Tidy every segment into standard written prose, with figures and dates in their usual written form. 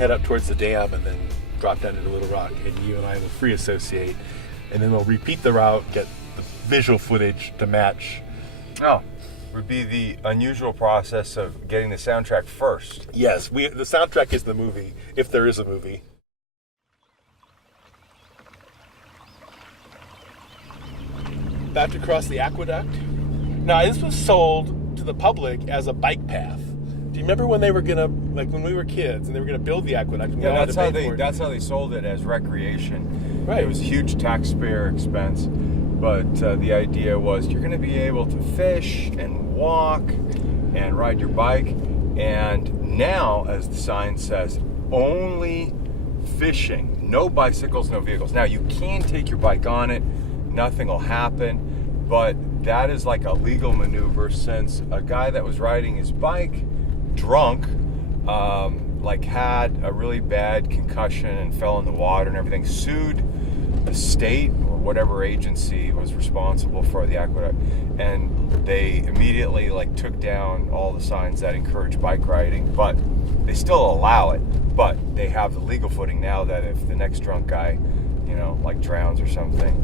head up towards the dam and then drop down into Little Rock, and you and I will free associate, and then we'll repeat the route, get the visual footage to match. Oh, would be the unusual process of getting the soundtrack first. Yes, the soundtrack is the movie, if there is a movie. About to cross the aqueduct. Now, this was sold to the public as a bike path. Do you remember when they were gonna, like when we were kids, and they were gonna build the aqueduct? And that's how they sold it, as recreation. Right. It was a huge taxpayer expense, but the idea was you're going to be able to fish and walk and ride your bike. And now, as the sign says, only fishing, no bicycles, no vehicles. Now you can take your bike on it, nothing will happen, but that is like a legal maneuver, since a guy that was riding his bike drunk, had a really bad concussion and fell in the water and everything, sued the state or whatever agency was responsible for the aqueduct, and they immediately took down all the signs that encourage bike riding. But they still allow it, but they have the legal footing now that if the next drunk guy drowns or something,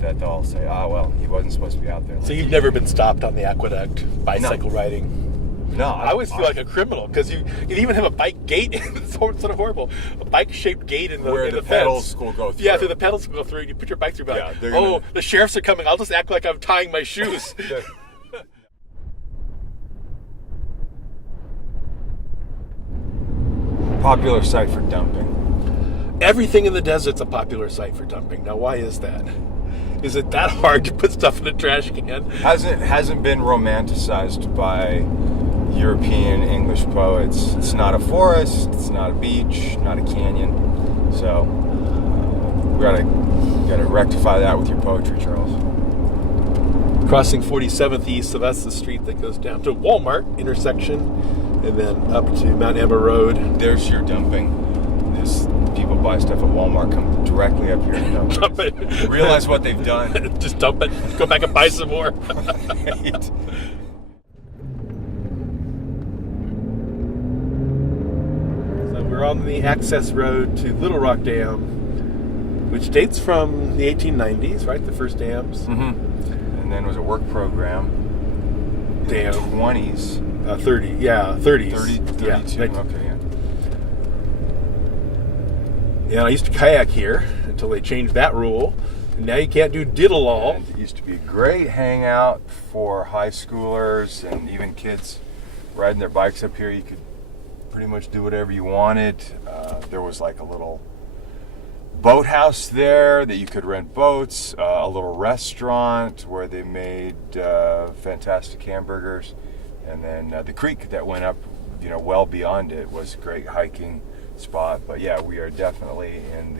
that they'll say, well, he wasn't supposed to be out there. So you've never been stopped on the aqueduct bicycle riding? No, I always feel like a criminal, because you even have a bike gate. It's sort of horrible. A bike-shaped gate in the where in the fence. pedals will go through. Yeah, through the pedals will go through, and you put your bike through. Yeah, the sheriffs are coming. I'll just act like I'm tying my shoes. Popular site for dumping. Everything in the desert's a popular site for dumping. Now, why is that? Is it that hard to put stuff in a trash can? Hasn't been romanticized by European English poets. It's not a forest, it's not a beach, not a canyon. So we gotta rectify that with your poetry, Charles. Crossing 47th East, so that's the street that goes down to Walmart intersection, and then up to Mount Emma Road. There's your dumping. There's people buy stuff at Walmart, come directly up here and dump it. Realize what they've done. Just dump it, go back and buy some more. Right. We're on the access road to Little Rock Dam, which dates from the 1890s, right? The first dams. Mm-hmm. And then was a work program in the 20s. 30, yeah, 30s. 32, yeah. Okay, yeah. Yeah, I used to kayak here until they changed that rule. And now you can't do diddle all. And it used to be a great hangout for high schoolers and even kids riding their bikes up here. You could pretty much do whatever you wanted. There was like a little boathouse there that you could rent boats, a little restaurant where they made fantastic hamburgers, and then the creek that went up, well beyond it was a great hiking spot. But yeah, we are definitely in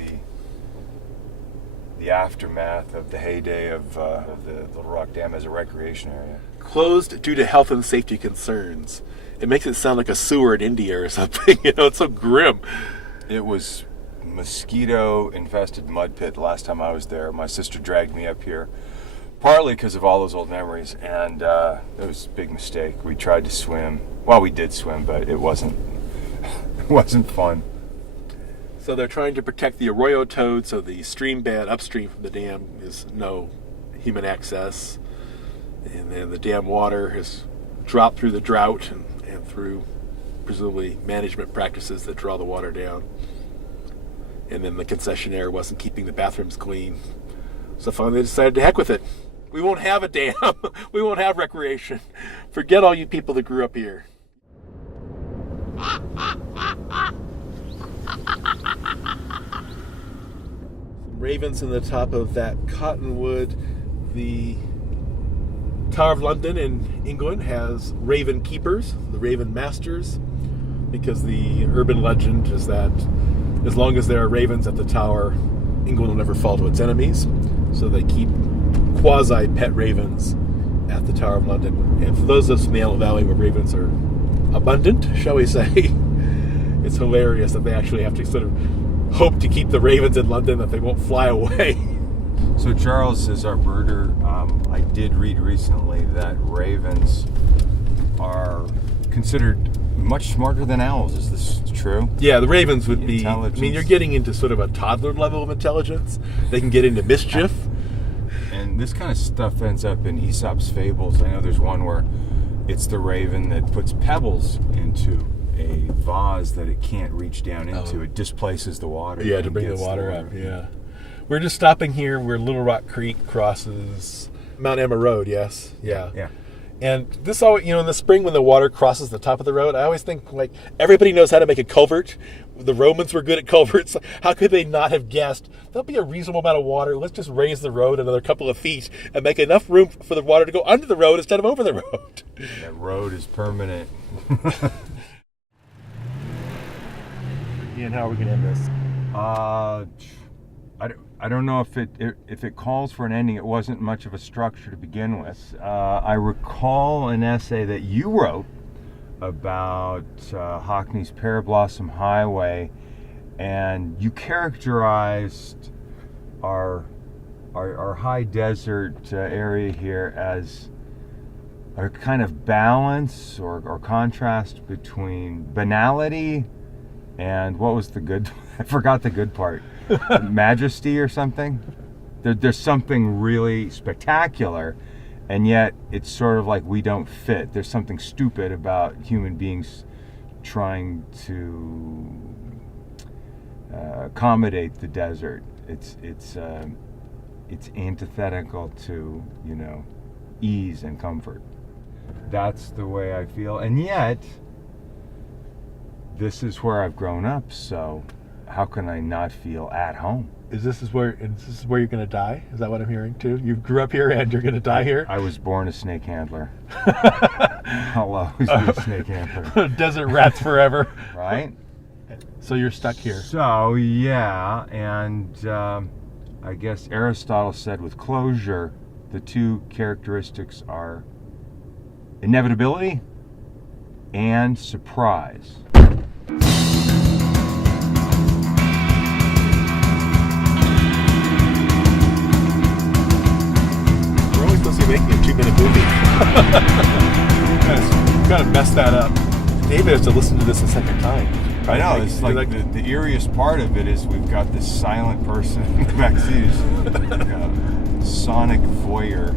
the aftermath of the heyday of the Little Rock Dam as a recreation area. Closed due to health and safety concerns. It makes it sound like a sewer in India or something. It's so grim. It was mosquito-infested mud pit the last time I was there. My sister dragged me up here, partly because of all those old memories, and it was a big mistake. We tried to swim. Well, we did swim, but it wasn't fun. So they're trying to protect the arroyo toad, so the stream bed upstream from the dam is no human access. And then the dam water has dropped through the drought and through presumably management practices that draw the water down. And then the concessionaire wasn't keeping the bathrooms clean. So finally they decided to heck with it. We won't have a dam. We won't have recreation. Forget all you people that grew up here. Some ravens in the top of that cottonwood. The Tower of London in England has raven keepers, the raven masters, because the urban legend is that as long as there are ravens at the tower, England will never fall to its enemies. So they keep quasi-pet ravens at the Tower of London. And for those of us from the Antelope Valley where ravens are abundant, shall we say, it's hilarious that they actually have to sort of hope to keep the ravens in London, that they won't fly away. So Charles is our birder. I did read recently that ravens are considered much smarter than owls. Is this true? Yeah, the ravens would be. I Intelligence. mean, you're getting into sort of a toddler level of intelligence. They can get into mischief. And this kind of stuff ends up in Aesop's fables. I know there's one where it's the raven that puts pebbles into a vase that it can't reach down into. It displaces the water. Yeah, to bring the water up. Yeah. We're just stopping here where Little Rock Creek crosses Mount Emma Road. Yes. Yeah. Yeah. And this always, in the spring when the water crosses the top of the road, I always think like everybody knows how to make a culvert. The Romans were good at culverts. How could they not have guessed there'll be a reasonable amount of water? Let's just raise the road another couple of feet and make enough room for the water to go under the road instead of over the road. That road is permanent. Ian, how are we going to end this? I don't know if it calls for an ending. It wasn't much of a structure to begin with. I recall an essay that you wrote about Hockney's Pear Blossom Highway, and you characterized our high desert area here as a kind of balance or contrast between banality and what was the good? I forgot the good part. Majesty or something. There's something really spectacular, and yet it's sort of like we don't fit. There's something stupid about human beings trying to accommodate the desert. It's antithetical to ease and comfort. That's the way I feel, and yet this is where I've grown up. So how can I not feel at home? Is this where you're going to die? Is that what I'm hearing too? You grew up here and you're going to die here? I was born a snake handler. I'll always be a snake handler. Desert rats forever. Right? So you're stuck here. So, yeah, and I guess Aristotle said with closure, the two characteristics are inevitability and surprise. Making a 2-minute movie. Gotta mess that up. David has to listen to this a second time. I know, it's like the eeriest part of it is we've got this silent person in the backseat who's like a sonic voyeur.